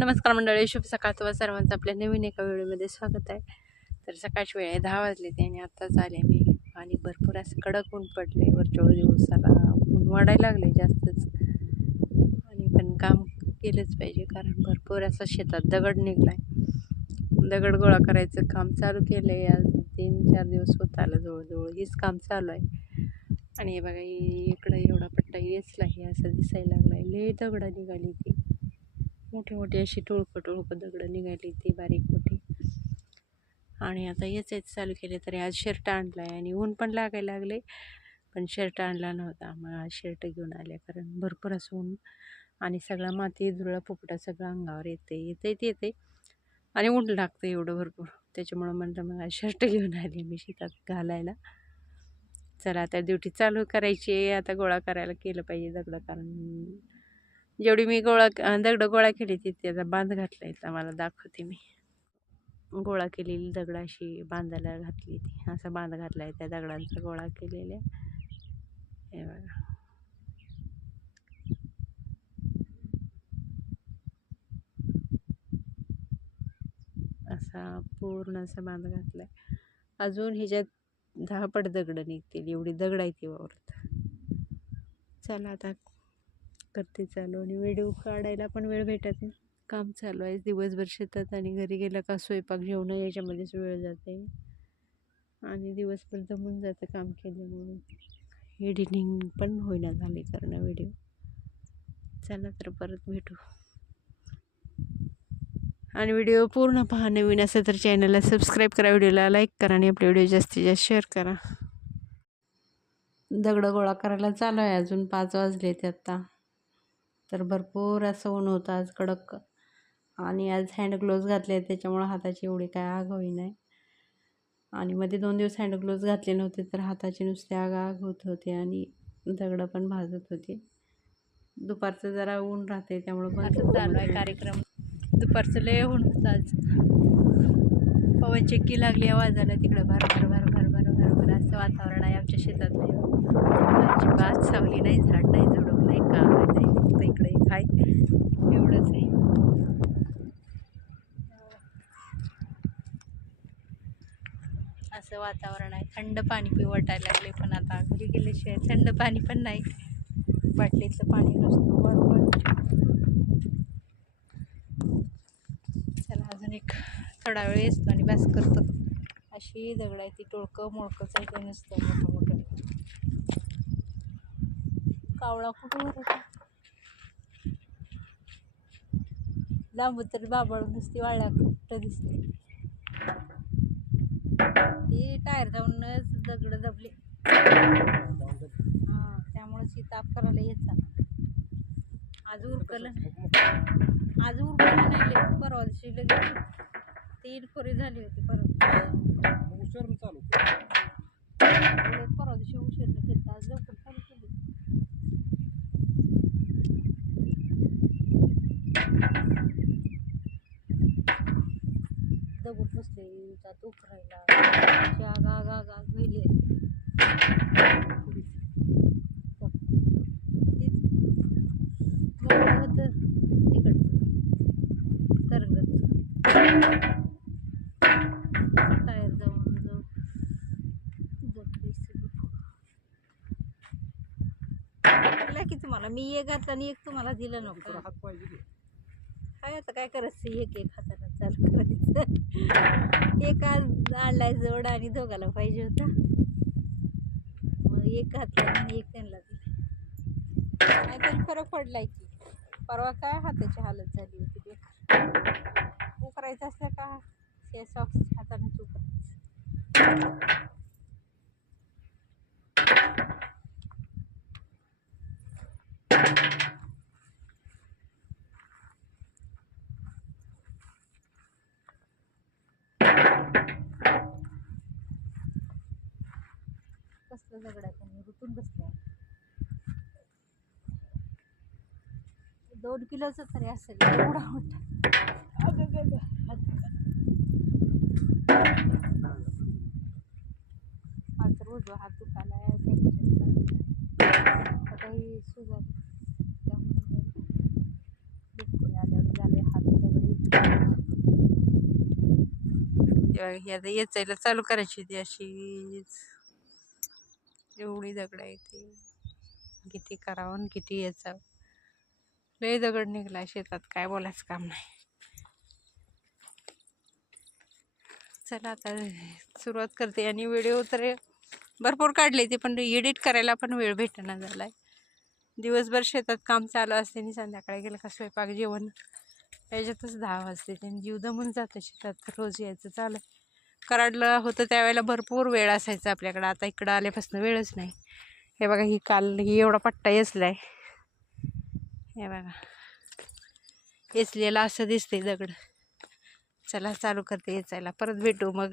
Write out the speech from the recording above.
नमस्कार मंडळी शुभ सकाळ तुम्हा सर्वांचं. आपल्या नवीन एका व्हिडिओमध्ये स्वागत आहे. तर सकाळची वेळ आहे दहा वाजले ते आणि आत्ताच आले मी आणि भरपूर असं कडक ऊन पडले वरच्या दिवसाला ऊन वाढायला लागले जास्तच. आणि पण काम केलंच पाहिजे कारण भरपूर असं शेतात दगड निघला आहे दगड गोळा करायचं काम चालू केलं आहे आज तीन चार दिवस होत आलं जवळजवळ हेच काम चालू आहे. आणि हे बघा इकडं एवढा पट्टा येचला हे असं दिसायला लागला आहे लय दगडं निघाली ती. मोठी मोठी अशी टोळकं टोळकं दगडं निघाली ती बारीक मोठी. आणि आता हेच हेच चालू केले तरी आज शर्ट आणला आहे आणि ऊन पण लागायला लागले पण शर्ट आणला नव्हता. मग आज शर्ट घेऊन आले कारण भरपूर असं ऊन आणि सगळा माती धुळा पोपटा सगळं अंगावर येते येते ते येते आणि ऊन लागतं एवढं भरपूर. त्याच्यामुळं म्हणलं मग आज शर्ट घेऊन आले मी शेतात घालायला. चला आता ड्युटी चालू करायची आता गोळा करायला केलं पाहिजे दगडं कारण जेवढी मी गोळा दगडं गोळा केली ती त्याचा बांध घातला इथला मला दाखवते मी. गोळा केलेली दगड अशी बांधायला घातली ती. असा बांध घातला आहे त्या दगडांचा गोळा केलेल्या. हे बघा. असा पूर्ण असा बांध घातला आहे अजून ह्याच्यात दहा पट दगडं निघतील. एवढी दगड आहे ती वावरत. चला आता करते चालू आणि व्हिडिओ काढायला पण वेळ भेटत नाही. काम चालू आहे दिवसभर शेतात आणि घरी गेलं का स्वयंपाक जेवणं याच्यामध्येच वेळ जाते. आणि दिवसभर दमून जातं काम केल्यामुळे. एडिटिंग पण होईना झाली कारण व्हिडिओ. चला तर परत भेटू. आणि व्हिडिओ पूर्ण पहा नवीन असेल तर चॅनलला सबस्क्राईब करा व्हिडिओला लाईक करा आणि आपले व्हिडिओ जास्तीत जास्त शेअर करा. दगडं गोळा करायला चालू आहे अजून पाच वाजले ते आत्ता तर भरपूर असं ऊन होतं आज कडक. आणि आज हँड ग्लोव्ज घातले आहेत त्याच्यामुळं हाताची एवढी काय आग होई नाही आणि मध्ये दोन दिवस हँड ग्लोव्ज घातले नव्हते तर हाताची नुसते आग आग होत होते आणि दगडं पण भाजत होते. दुपारचं जरा ऊन राहते त्यामुळं पण चालू आहे कार्यक्रम. दुपारचं लय ऊन होतं आज. पवन चक्की लागली आवाजाला तिकडं. भर भर भर भर भर भर भर असं वातावरण आहे आमच्या शेतात. अजिबात सावली नाही झाड नाही झुडूक नाही काम नाही. फक्त इकडे काय एवढंच आहे. असं वातावरण आहे. थंड पाणी पिवटायला लागले पण आता घरी गेल्याशिवाय थंड पाणी पण नाही. बाटलीतलं पाणी नसतं बरोबर चला अजून एक थोडा वेळ असतो आणि बॅस करतो. अशी दगड आहे ती टोळकं मोळकंच आहे ते नसतं मोठं मोठं. कावळा कुठं होता लांब तर बाबळ नुसती वाळल्या कुठं दिसते. ती टायर जाऊनच दगड दबले. हां त्यामुळेच ही ताप करायला यायचा आज उरकलं आज उरकलं नाही परवा दिवशी लगेच तीन खोरी झाली होती परत उशीर चालू परवा दिवशी उशीरनं केलं आज लवकर चालू केली दगड बसले त्यात उकरायला आग आग आग आग गेली. होतं तिकडचं तरंगत टायर जाऊन जाऊ जपली की तुम्हाला? मी एक घातला आणि एक तुम्हाला दिलं नको हात पाहिजे की. काय आता काय करायचं? एक एक हाताला चालू करायचं एक आणलाय जवळ आणि दोघाला पाहिजे होता. मग एक घातला आणि एक त्यांना दिला. नाहीतरी फरक पडलाय की. परवा काय हाताची हालत झाली होती बेकार उकरायचं असलं का? ते सॉक्स हातानेच उकरायचं. दोन किलोचं तरी असेल एवढा मोठा. मात्र उजवा हात दुखायला काही सुजात बिलकुल झाले हात वगैरे हे आता येचायला चालू करायची ती अशीच एवढी दगड आहे ती. किती करावं आणि किती यायचं लय दगड निघला शेतात काय बोलायचं काम नाही. चला आता सुरुवात करते आणि व्हिडिओ तर भरपूर काढले ते पण एडिट करायला पण वेळ भेटणं झाला आहे दिवसभर शेतात काम चालू असते आणि संध्याकाळी गेलं का स्वयंपाक जेवण. याच्यातच दहा वाजते त्यांनी जीव दमून जातं शेतात रोज यायचं चालू आहे. होतं त्यावेळेला भरपूर वेळ असायचा आपल्याकडं आता इकडं आल्यापासून वेळच नाही. हे बघा ही काल ही एवढा पट्टा येचला आहे हे बघा. येचलेला असं दिसते दगड. चला चालू करते याचायला परत भेटू मग.